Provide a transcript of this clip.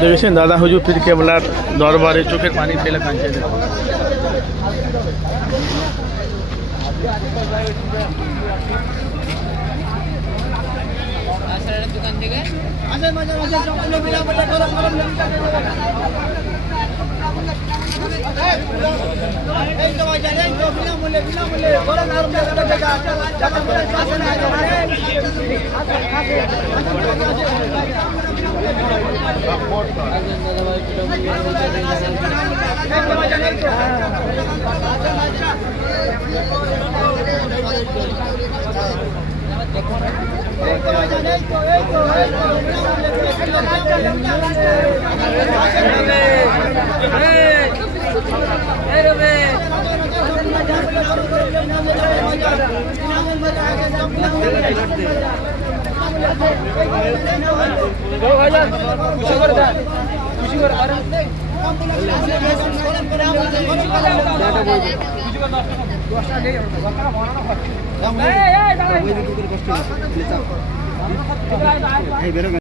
দেখেছেন দাদা হুজুর পীর কেবলার দরবারে চোখের পানি ফেলে কাঁদছে দোকান থেকে বিনামূল্যে খুশি করে খুশি করে বেরোবে